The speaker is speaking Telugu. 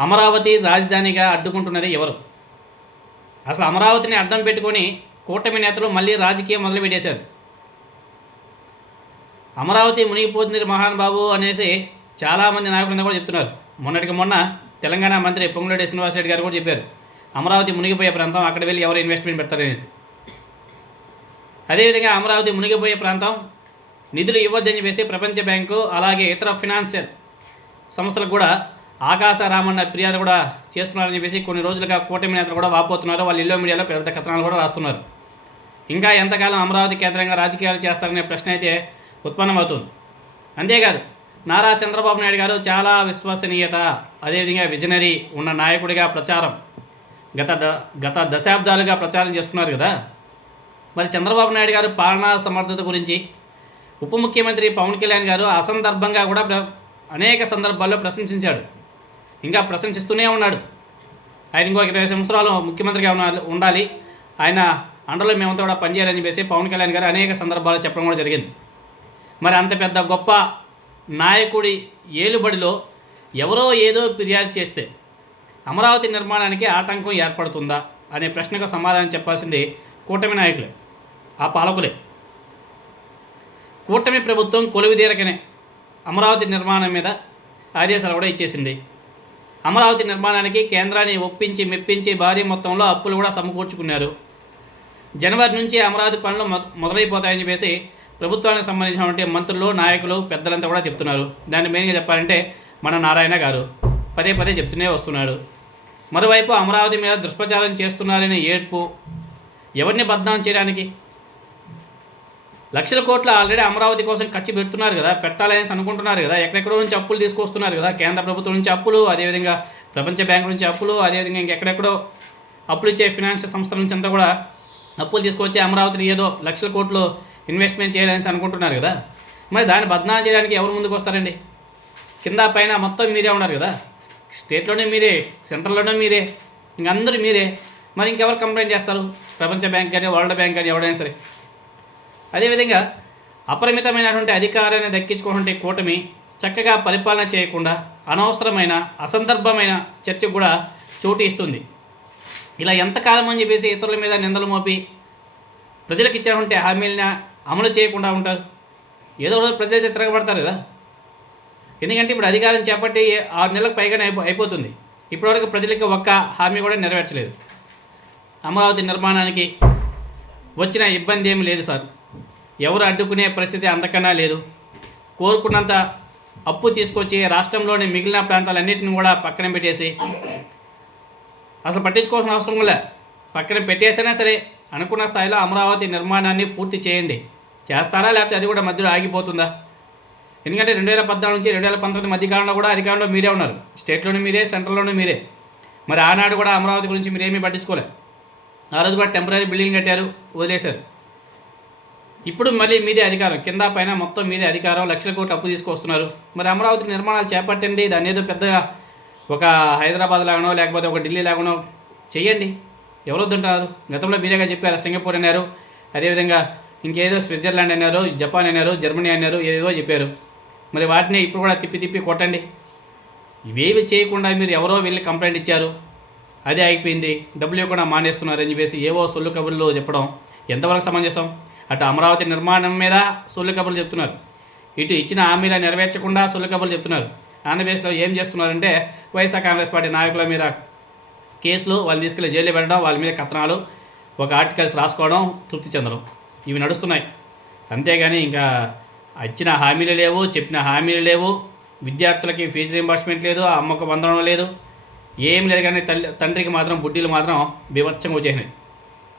అమరావతి రాజధానిగా అడ్డుకుంటున్నది ఎవరు? అసలు అమరావతిని అడ్డం పెట్టుకొని కూటమి నేతలు మళ్ళీ రాజకీయం మొదలుపెట్టేశారు. అమరావతి మునిగిపోతుంది మహానుబాబు అనేసి చాలామంది నాయకులు కూడా చెప్తున్నారు. మొన్నటికి మొన్న తెలంగాణ మంత్రి పొంగులేటి శ్రీనివాసరెడ్డి గారు కూడా చెప్పారు. అమరావతి మునిగిపోయే ప్రాంతం అక్కడ వెళ్ళి ఎవరు ఇన్వెస్ట్మెంట్ పెడతారనేసి అదేవిధంగా అమరావతి మునిగిపోయే ప్రాంతం నిధులు ఇవ్వద్దని చెప్పేసి ప్రపంచ బ్యాంకు అలాగే ఇతర ఫినాన్షియల్ సంస్థలకు కూడా ఆకాశ రామన్న ఫిర్యాదు కూడా చేస్తున్నారని చెప్పేసి కొన్ని రోజులుగా కూటమి నేతలు కూడా వాపోతున్నారు. వాళ్ళు ఇల్లో మీడియాలో పెద్ద కథనాలు కూడా రాస్తున్నారు. ఇంకా ఎంతకాలం అమరావతి కేంద్రంగా రాజకీయాలు చేస్తారనే ప్రశ్న అయితే ఉత్పన్నమవుతుంది. అంతేకాదు నారా చంద్రబాబు నాయుడు గారు చాలా విశ్వసనీయత అదేవిధంగా విజనరీ ఉన్న నాయకుడిగా ప్రచారం గత ద గత దశాబ్దాలుగా ప్రచారం చేస్తున్నారు కదా. మరి చంద్రబాబు నాయుడు గారు పాలనా సమర్థత గురించి ఉప ముఖ్యమంత్రి పవన్ కళ్యాణ్ గారు అసందర్భంగా కూడా అనేక సందర్భాల్లో ప్రశంసించాడు. ఇంకా ప్రశంసిస్తూనే ఉన్నాడు. ఆయన ఇంకో ఇరవై సంవత్సరాలు ముఖ్యమంత్రిగా ఉన్నా- ఉండాలి. ఆయన అండలో మేమంతా కూడా పనిచేయాలని చెప్పేసి పవన్ కళ్యాణ్ గారు అనేక సందర్భాలు చెప్పడం కూడా జరిగింది. మరి అంత పెద్ద గొప్ప నాయకుడి ఏలుబడిలో ఎవరో ఏదో ఫిర్యాదు చేస్తే అమరావతి నిర్మాణానికి ఆటంకం ఏర్పడుతుందా అనే ప్రశ్నకు సమాధానం చెప్పాల్సింది కూటమి నాయకులే ఆ పాలకులే. కూటమి ప్రభుత్వం కొలువుదీరకనే అమరావతి నిర్మాణం మీద ఆదేశాలు కూడా ఇచ్చేసింది. అమరావతి నిర్మాణానికి కేంద్రాన్ని ఒప్పించి మెప్పించి భారీ మొత్తంలో అప్పులు కూడా సమకూర్చుకున్నారు. జనవరి నుంచి అమరావతి పనులు మొదలైపోతాయని చెప్పేసి ప్రభుత్వానికి సంబంధించినటువంటి మంత్రులు నాయకులు పెద్దలంతా కూడా చెప్తున్నారు. దాన్ని మెయిన్గా చెప్పాలంటే మన నారాయణ గారు పదే పదే చెప్తూనే వస్తున్నాడు. మరోవైపు అమరావతి మీద దుష్ప్రచారం చేస్తున్నారనే ఏడ్పు ఎవరిని బద్నాం చేయడానికి? లక్షల కోట్లు ఆల్రెడీ అమరావతి కోసం ఖర్చు పెడుతున్నారు కదా పెట్టాలనేసి అనుకుంటున్నారు కదా ఎక్కడెక్కడో నుంచి అప్పులు తీసుకొస్తున్నారు కదా కేంద్ర ప్రభుత్వం నుంచి అప్పులు అదేవిధంగా ప్రపంచ బ్యాంకు నుంచి అప్పులు అదేవిధంగా ఇంకెక్కడెక్కడో అప్పులు ఇచ్చే ఫినాన్షియల్ సంస్థల నుంచి అంతా కూడా అప్పులు తీసుకొచ్చి అమరావతిని ఏదో లక్షల కోట్లు ఇన్వెస్ట్మెంట్ చేయాలనేసి అనుకుంటున్నారు కదా. మరి దాన్ని బద్నాం చేయడానికి ఎవరు ముందుకు వస్తారండి? కింద పైన మొత్తం మీరే ఉన్నారు కదా. స్టేట్లోనే మీరే సెంట్రల్లోనే మీరే ఇంక అందరూ మీరే. మరి ఇంకెవరు కంప్లైంట్ చేస్తారు? ప్రపంచ బ్యాంక్ కానీ వరల్డ్ బ్యాంక్ కానీ ఎవడైనా సరే. అదేవిధంగా అపరిమితమైనటువంటి అధికారాన్ని దక్కించుకున్నటువంటి కూటమి చక్కగా పరిపాలన చేయకుండా అనవసరమైన అసందర్భమైన చర్చ కూడా చోటు ఇస్తుంది. ఇలా ఎంతకాలం అని చెప్పేసి ఇతరుల మీద నిందలు మోపి ప్రజలకు ఇచ్చినటువంటి హామీలను అమలు చేయకుండా ఉంటారు? ఏదో రోజు ప్రజలు తిరగబడతారు కదా. ఎందుకంటే ఇప్పుడు అధికారం చేపట్టి ఆరు నెలలకు పైగానే అయిపో అయిపోతుంది. ఇప్పటివరకు ప్రజలకు ఒక్క హామీ కూడా నెరవేర్చలేదు. అమరావతి నిర్మాణానికి వచ్చిన ఇబ్బంది ఏమీ లేదు సార్. ఎవరు అడ్డుకునే పరిస్థితి అంతకన్నా లేదు. కోరుకున్నంత అప్పు తీసుకొచ్చి రాష్ట్రంలోని మిగిలిన ప్రాంతాలన్నింటిని కూడా పక్కన పెట్టేసి అసలు పట్టించుకోవాల్సిన అవసరం కూడా పక్కన పెట్టేసినా సరే అనుకున్న స్థాయిలో అమరావతి నిర్మాణాన్ని పూర్తి చేయండి. చేస్తారా లేకపోతే అది కూడా మధ్యలో ఆగిపోతుందా? ఎందుకంటే రెండు వేల పద్నాలుగు నుంచి రెండు వేల పంతొమ్మిది మధ్య కాలంలో కూడా అధికారంలో మీరే ఉన్నారు. స్టేట్లోనే మీరే సెంట్రల్లోనే మీరే. మరి ఆనాడు కూడా అమరావతి గురించి మీరేమీ పట్టించుకోలే. ఆ రోజు కూడా టెంపరీ బిల్డింగ్ కట్టారు వదిలేశారు. ఇప్పుడు మళ్ళీ మీదే అధికారం. కింద పైన మొత్తం మీదే అధికారం. లక్షల కోట్లు అప్పు తీసుకొస్తున్నారు. మరి అమరావతి నిర్మాణాలు చేపట్టండి. దాని ఏదో పెద్దగా ఒక హైదరాబాద్ లాగానో లేకపోతే ఒక ఢిల్లీ లాగానో చేయండి ఎవరు వద్దంటారు? గతంలో మీరేగా చెప్పారు. సింగపూర్ అన్నారు. అదేవిధంగా ఇంకేదో స్విట్జర్లాండ్ అన్నారు జపాన్ అన్నారు జర్మనీ అన్నారు ఏదేదో చెప్పారు. మరి వాటిని ఇప్పుడు కూడా తిప్పి తిప్పి కొట్టండి. ఇవేవి చేయకుండా మీరు ఎవరో వెళ్ళి కంప్లైంట్ ఇచ్చారు. అదే అయిపోయింది. డబ్బులు ఇవ్వకుండా మానేస్తున్నారని చెప్పేసి ఏవో సొల్లు కబుర్లు చెప్పడం. ఎంతవరకు సమంజసం? అటు అమరావతి నిర్మాణం మీద సొల్లు కబుర్లు చెప్తున్నారు. ఇటు ఇచ్చిన హామీలు నెరవేర్చకుండా సొల్లు కబుర్లు చెప్తున్నారు. ఆంధ్రప్రదేశ్లో ఏం చేస్తున్నారంటే వైఎస్ఆర్ కాంగ్రెస్ పార్టీ నాయకుల మీద కేసులు వాళ్ళు తీసుకెళ్ళి జైలు పెట్టడం వాళ్ళ మీద కథనాలు ఒక ఆర్టికల్స్ రాసుకోవడం తృప్తి చెందడం ఇవి నడుస్తున్నాయి. అంతేగాని ఇంకా ఇచ్చిన హామీలు లేవు చెప్పిన హామీలు లేవు విద్యార్థులకి ఫీజు రీంబర్స్మెంట్ లేదు ఆ అమ్మకు వందడం లేదు. ఏం లేదు కానీ తల్లి తండ్రికి మాత్రం బుడ్డీలు మాత్రం బీభత్సంగా వచ్చేసినాయి.